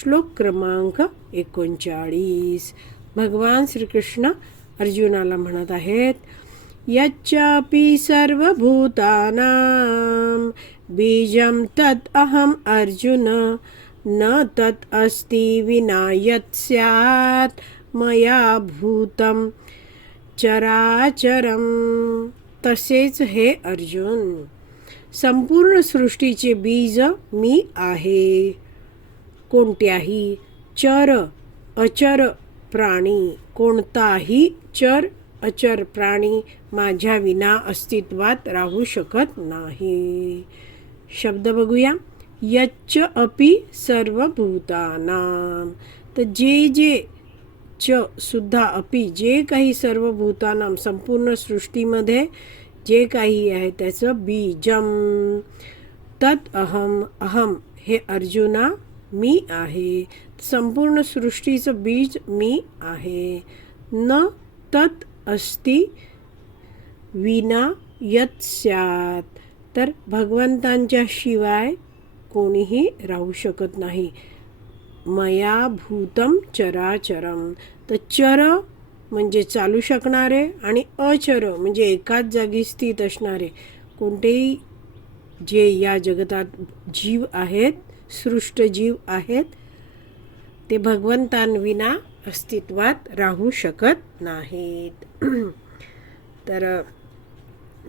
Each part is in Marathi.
श्लोक क्रमांक एकोणचाळीस. भगवान श्रीकृष्ण अर्जुनाला म्हणत आहेत यच्चापि सर्वभूतानां बीजं तत् अहम् अर्जुन न तत् अस्ति विना यत् स्यात् मया भूतं चराचरं। तसेच हे अर्जुन संपूर्ण सृष्टीचे बीज मी आहे कोणत्याही चर अचर प्राणी कोणताही चर अचर प्राणी माझ्या विना अस्तित्वात राहू शकत नाही. शब्द बघूया. यच्च अपि सर्वभूतानाम तर जे जे च सुद्धा अपि जे काही सर्वभूतानाम संपूर्ण सृष्टीमध्ये जे काही आहे त्याचं बीजम. तत् अहम अहम हे अर्जुना मी आहे. संपूर्ण सृष्टीचं बीज मी आहे. न तत् अस्ति विना यत स्यात. तर भगवंतांच्या शिवाय कोणीही राहू शकत नाही. मया भूतम चराचरम. तर चर म्हणजे चालू शकणारे आणि अचर म्हणजे एकाच जागी स्थित असणारे. कोणतेही जे या जगतात जीव आहेत सृष्ट जीव आहेत ते भगवंतांविना अस्तित्वात राहू शकत नाहीत. तर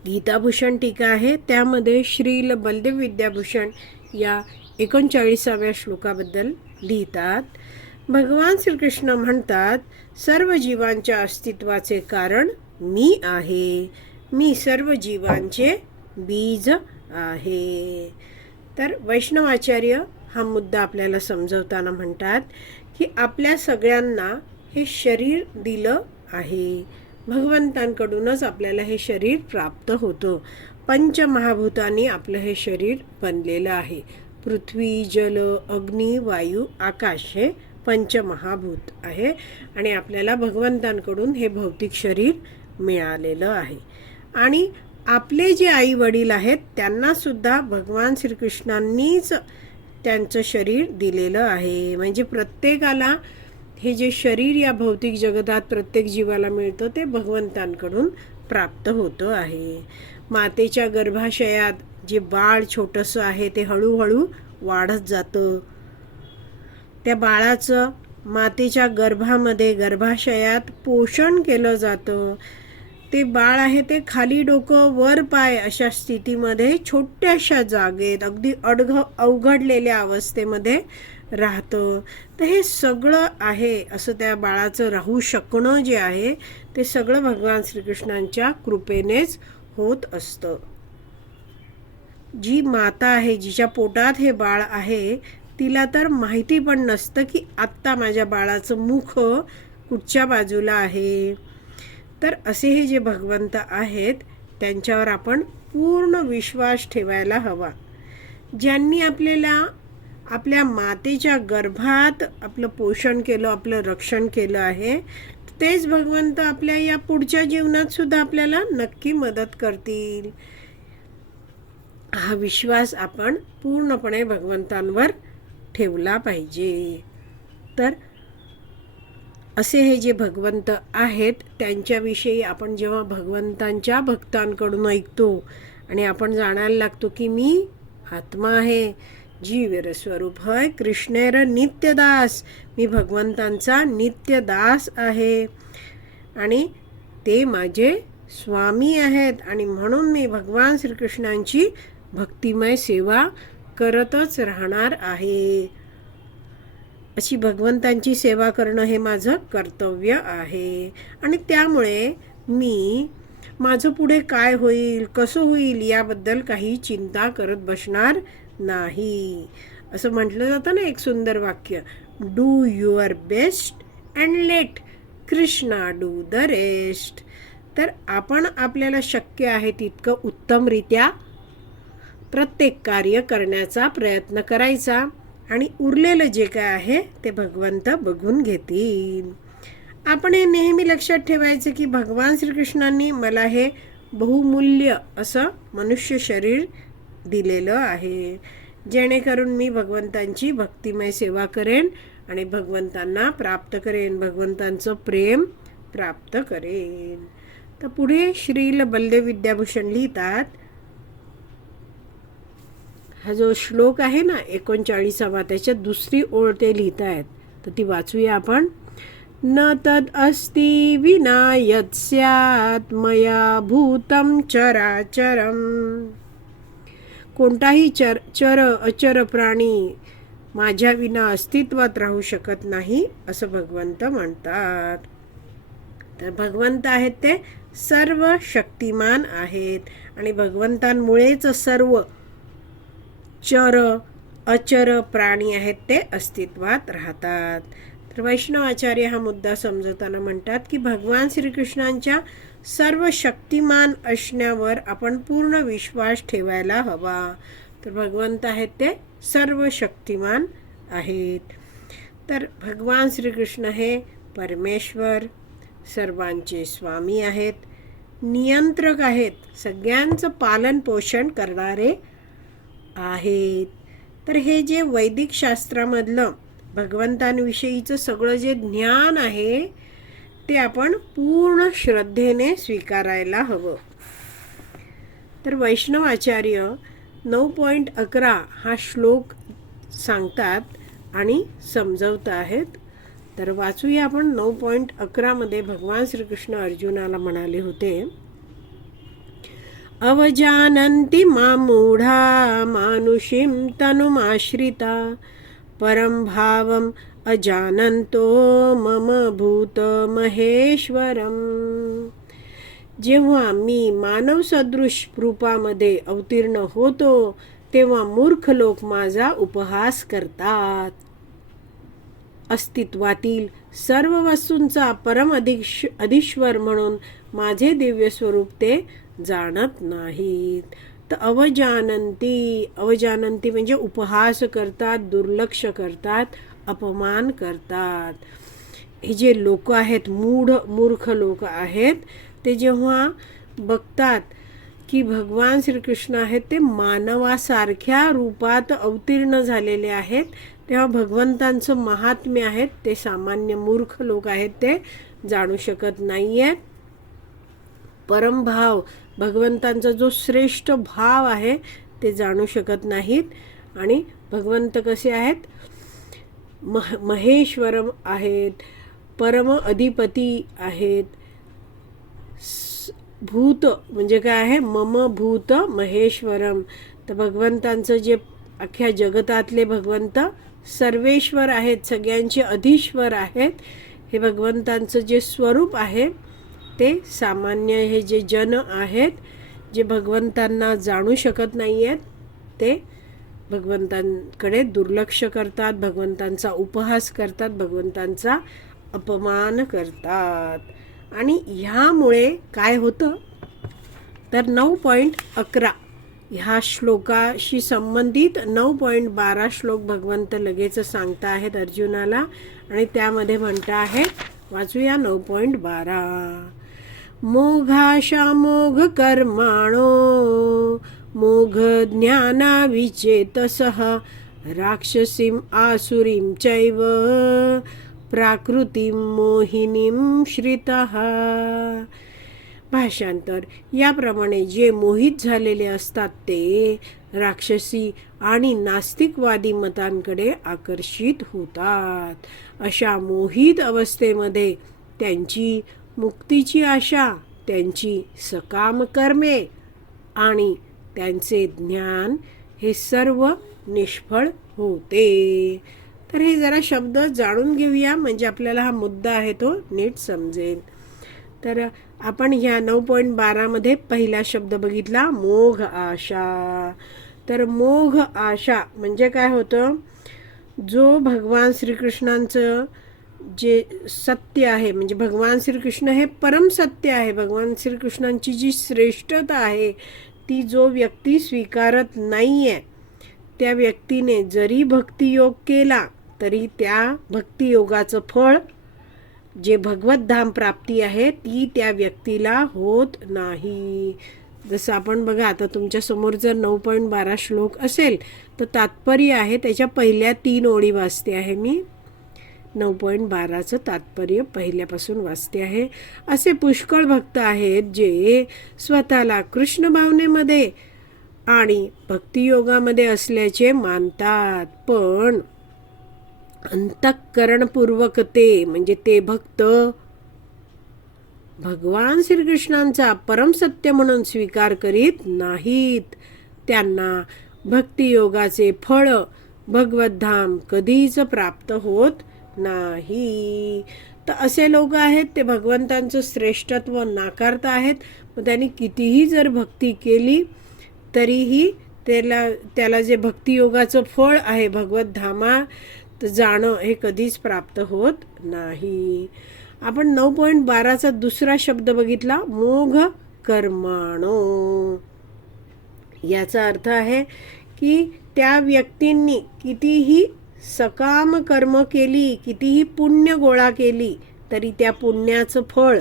गीताभूषण टीका आहे. त्यामध्ये श्रील बलदेव विद्याभूषण या एकोणचाळीसाव्या श्लोकाबद्दल लिहितात. भगवान श्रीकृष्ण म्हणतात सर्व जीवांच्या अस्तित्वाचे कारण मी आहे. मी सर्व जीवांचे बीज आहे. तर वैष्णवाचार्य हा मुद्दा आपल्याला समजवताना म्हणतात की आपल्या सगळ्यांना हे शरीर दिलं आहे. भगवंतांकडूनच आपल्याला हे शरीर प्राप्त होतं. पंचमहाभूतांनी आपलं हे शरीर बनलेलं आहे. पृथ्वी जल अग्नी वायू आकाश हे पंचमहाभूत आहे आणि आपल्याला भगवंतांकडून हे भौतिक शरीर मिळालेलं आहे. आणि आपले जे आई वडील आहेत त्यांना सुद्धा भगवान श्रीकृष्णांनीच त्यांचं शरीर दिलेलं आहे. म्हणजे प्रत्येकाला हे जे शरीर या भौतिक जगतात प्रत्येक जीवाला मिळतं ते भगवंतांकडून प्राप्त होतं आहे. मातेच्या गर्भाशयात जे बाळ छोटंसं आहे ते हळूहळू वाढत जातं. त्या बाळाचं मातेच्या गर्भामध्ये गर्भाशयात पोषण केलं जातं. ते बाळ आहे ते खाली डोकं वर पाय अशा स्थितीमध्ये छोट्याशा जागेत अगदी अडघ अवघडलेल्या अवस्थेमध्ये राहतं. तर हे सगळं आहे असं त्या बाळाचं राहू शकणं जे आहे ते सगळं भगवान श्रीकृष्णांच्या कृपेनेच होत असतं. जी माता आहे जिच्या पोटात हे बाळ आहे तिला तर माहिती पण नसतं की आत्ता माझ्या बाळाचं मुख कुठच्या बाजूला आहे. तर असे हे जे भगवंत आहेत त्यांच्यावर आपण पूर्ण विश्वास ठेवायला हवा. ज्यांनी आपल्याला आपल्या मातेच्या गर्भात आपलं पोषण केलं आपलं रक्षण केलं आहे तेच भगवंत आपल्या या पुढच्या जीवनात सुद्धा आपल्याला नक्की मदत करतील. हा विश्वास आपण पूर्णपणे भगवंतांवर ठेवला पाहिजे. तर असे हे जे भगवंत आहेत त्यांच्याविषयी आपण जेव्हा भगवंतांच्या भक्तांकडून ऐकतो आणि आपण जाणायला लागतो की मी आत्मा आहे जीवेर स्वरूप हय कृष्णेर नित्यदास मी भगवंतांचा नित्यदास आहे. आणि ते माझे स्वामी आहेत आणि म्हणून मी भगवान श्रीकृष्णांची भक्तिमय सेवा करतच राहणार आहे. अशी भगवंतांची सेवा करणं हे माझं कर्तव्य आहे. आणि त्यामुळे मी माझं पुढे काय होईल कसं होईल याबद्दल काही चिंता करत बसणार नाही. असं म्हटलं जातं ना एक सुंदर वाक्य do your best and let Krishna do the rest तर आपण आपल्याला शक्य आहे तितकं उत्तमरित्या प्रत्येक कार्य करण्याचा प्रयत्न करायचा. आणि उरलेलं जे काय आहे ते भगवंत बघून घेतील. आपण हे नेहमी लक्षात ठेवायचं की भगवान श्रीकृष्णांनी मला हे बहुमूल्य असं मनुष्य शरीर दिलेलं आहे. जेणेकरून मी भगवंतांची भक्तिमय सेवा करेन आणि भगवंतांना प्राप्त करेन भगवंतांचं प्रेम प्राप्त करेन. तर पुढे श्रील बलदेव विद्याभूषण लिहितात हा जो श्लोक आहे ना एकोणचाळीसावा त्याच्यात दुसरी ओळ ते लिहित आहेत तर ती वाचूया आपण. न तद अस्ति विना यत्स्यात् मया भूतं चराचरम. कोणताही चर चर अचर प्राणी माझ्या विना अस्तित्वात राहू शकत नाही असं भगवंत म्हणतात. तर भगवंत आहेत ते सर्व शक्तिमान आहेत. आणि भगवंतांमुळेच सर्व चर अचर प्राणी आहेत ते अस्तित्वात राहतात. तर वैष्णवाचार्य हा मुद्दा समजवताना म्हणतात की भगवान श्रीकृष्णांच्या सर्व शक्तिमान असण्यावर आपण पूर्ण विश्वास ठेवायला हवा. तर भगवंत आहेत ते सर्व शक्तिमान आहेत. तर भगवान श्रीकृष्ण हे परमेश्वर सर्वांचे स्वामी आहेत नियंत्रक आहेत सगळ्यांचं पालन पोषण करणारे आहेत. तर हे जे वैदिक शास्त्रामधलं भगवंतांविषयीचं सगळं जे ज्ञान आहे ते आपण पूर्ण श्रद्धेने स्वीकारायला हवं. तर वैष्णवाचार्य नऊ पॉईंट अकरा हा श्लोक सांगतात आणि समजवत आहेत. तर वाचूया आपण नऊ पॉईंट अकरामध्ये भगवान श्रीकृष्ण अर्जुनाला म्हणाले होते अवजानन्ति मामूढा मानुषीं तनुमाश्रिता। परं भावम् अजानन्तो मम भूतमहेश्वरम् जेव्हा मी मानव सदृश रूपामध्ये अवतीर्ण होतो तेव्हा मूर्ख लोक माझा उपहास करतात। अस्तित्वातील सर्व वस्तूंचा परम अधिश अधीश्वर म्हणून माझे दिव्य स्वरूप ते जाणत नाहीत. तर अवजानंती अवजानंती म्हणजे उपहास करतात दुर्लक्ष करतात अपमान करतात. हे जे लोक आहेत मूढ मूर्ख लोक आहेत ते जेव्हा बघतात की भगवान श्रीकृष्ण आहेत ते मानवासारख्या रूपात अवतीर्ण झालेले आहेत. तेव्हा भगवंतांचं महात्म्य आहेत ते सामान्य मूर्ख लोक आहेत ते जाणू शकत नाही आहेत परमभाव भगवंतांचा जो श्रेष्ठ भाव आहे ते जाणू शकत नाहीत. आणि भगवंत कसे आहेत? मह महेश्वरम आहेत परम अधिपती आहेत. भूत म्हणजे काय आहे? मम भूत महेश्वरम. तर भगवंतांचं जे अख्ख्या जगतातले भगवंत सर्वेश्वर आहेत सगळ्यांचे अधीश्वर आहेत. हे भगवंतांचं जे स्वरूप आहे ते सामान्य हे जे जन आहेत जे भगवंतांना जाणू शकत नाही आहेत ते भगवंतांकडे दुर्लक्ष करतात भगवंतांचा उपहास करतात भगवंतांचा अपमान करतात. आणि ह्यामुळे काय होतं? तर नऊ पॉईंट अकरा ह्या श्लोकाशी संबंधित नऊ पॉईंट बारा श्लोक भगवंत लगेच सांगता आहेत अर्जुनाला आणि त्यामध्ये म्हणता आहे वाचूया नऊ पॉईंट बारा. मोघाशा मोघ कर्माणो मोघ ज्ञानाविचेतसः राक्षसीम् आसुरीं चैव प्राकृतीं मोहिनीं श्रितः। भाषांतर याप्रमाणे जे मोहित झालेले असतात ते राक्षसी आणि नास्तिकवादी मतांकडे आकर्षित होतात. अशा मोहित अवस्थेमध्ये त्यांची मुक्तीची आशा त्यांची सकाम कर्मे आणि त्यांचे ज्ञान हे सर्व निष्फळ होते. तर हे जरा शब्द जाणून घेऊया म्हणजे आपल्याला हा मुद्दा आहे तो नीट समजेल. तर आपण ह्या नऊ पॉईंट बारामध्ये पहिला शब्द बघितला मोघ आशा. तर मोघ आशा म्हणजे काय होतं? जो भगवान श्रीकृष्णांचं जे सत्य आहे म्हणजे भगवान श्रीकृष्ण हे परम सत्य आहे. भगवान श्रीकृष्णांची जी श्रेष्ठता आहे ती जो व्यक्ती स्वीकारत नाही आहे त्या व्यक्तीने जरी भक्तियोग केला तरी त्या भक्तियोगाचं फळ जे भगवतधाम प्राप्ती आहे ती त्या व्यक्तीला होत नाही. जसं आपण बघा आता तुमच्यासमोर जर नऊ पॉईंट बारा श्लोक असेल तर तात्पर्य आहे त्याच्या पहिल्या तीन ओळी वाचते आहे मी. नऊ पॉईंट बाराचं तात्पर्य पहिल्यापासून वाचते आहे. असे पुष्कळ भक्त आहेत जे स्वतःला कृष्ण भावनेमध्ये आणि भक्तियोगामध्ये असल्याचे मानतात. पण अंतःकरणपूर्वक ते म्हणजे ते भक्त भगवान श्रीकृष्णांचा परमसत्य म्हणून स्वीकार करीत नाहीत. त्यांना भक्तियोगाचे फळ भगवद्धाम कधीच प्राप्त होत नाही. तर असे लोक आहेत ते भगवंतांचं श्रेष्ठत्व नाकारत आहेत. मग त्यांनी कितीही जर भक्ती केली तरीही त्याला त्याला जे भक्तियोगाचं फळ आहे भगवत धामात जाणं हे कधीच प्राप्त होत नाही. आपण नऊ पॉईंट बाराचा दुसरा शब्द बघितला मोघ कर्माणो. याचा अर्थ आहे की त्या व्यक्तींनी कितीही सकाम कर्म केली कितीही पुण्य गोळा केली तरी त्या पुण्याचं फळ.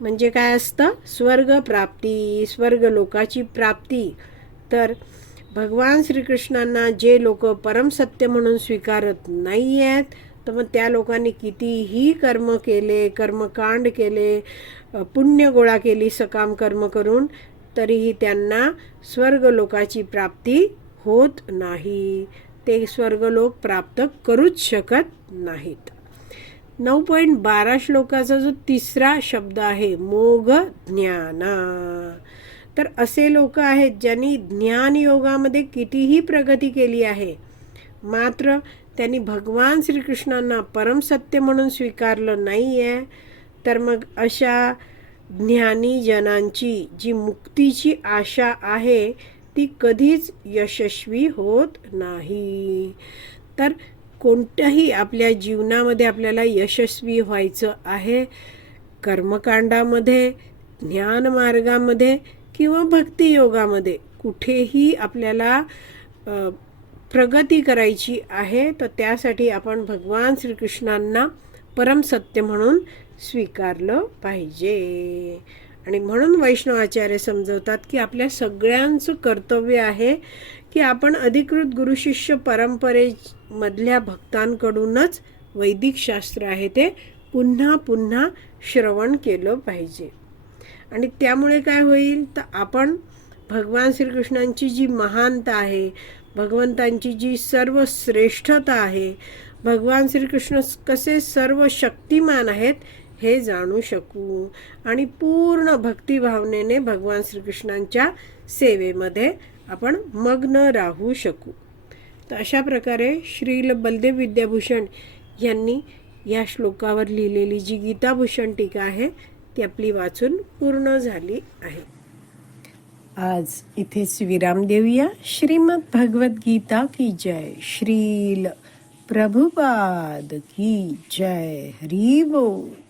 म्हणजे काय असतं? स्वर्ग प्राप्ती स्वर्ग लोकाची प्राप्ती. तर भगवान श्रीकृष्णांना जे लोक परमसत्य म्हणून स्वीकारत नाही आहेत तर मग त्या लोकांनी कितीही कर्म केले कर्मकांड केले पुण्य गोळा केली सकाम कर्म करून तरीही त्यांना स्वर्ग लोकाची प्राप्ती होत नाही. ते स्वर्गलोक प्राप्त करूच शकत नाहीत. नऊ पॉईंट बारा श्लोकाचा जो तिसरा शब्द आहे मोग ज्ञाना. तर असे लोक आहेत ज्यांनी ज्ञान योगामध्ये कितीही प्रगती केली आहे मात्र त्यांनी भगवान श्रीकृष्णांना परमसत्य म्हणून स्वीकारलं नाही आहे तर मग अशा ज्ञानी जनांची जी मुक्तीची आशा आहे ती कधीच यशस्वी होत नाही. तर कोणत्याही आपल्या जीवनामध्ये आपल्याला यशस्वी व्हायचं आहे? कर्मकांडामध्ये ज्ञानमार्गामध्ये किंवा भक्तियोगामध्ये? कुठेही आपल्याला प्रगती करायची आहे तर त्यासाठी आपण भगवान श्रीकृष्णांना परमसत्य म्हणून स्वीकारलं पाहिजे. आणि म्हणून वैष्णवाचार्य समजवतात की आपल्या सगळ्यांचं कर्तव्य आहे की आपण अधिकृत गुरुशिष्य परंपरेमधल्या भक्तांकडूनच वैदिक शास्त्र आहे ते पुन्हा पुन्हा श्रवण केलं पाहिजे. आणि त्यामुळे काय होईल? तर आपण भगवान श्रीकृष्णांची जी महानता आहे भगवंतांची जी सर्व श्रेष्ठता आहे भगवान श्रीकृष्ण कसे सर्व शक्तिमान आहेत हे जाणू शकू आणि पूर्ण भक्तिभावनेने भगवान श्रीकृष्णांच्या सेवेमध्ये आपण मग्न राहू शकू. तर अशा प्रकारे श्रील बलदेव विद्याभूषण यांनी या श्लोकावर लिहिलेली जी गीताभूषण टीका आहे ती आपली वाचून पूर्ण झाली आहे. आज इथेच विराम देऊया श्रीमद भगवत गीता की जय. श्रील प्रभुपाद की जय. हरी बोल.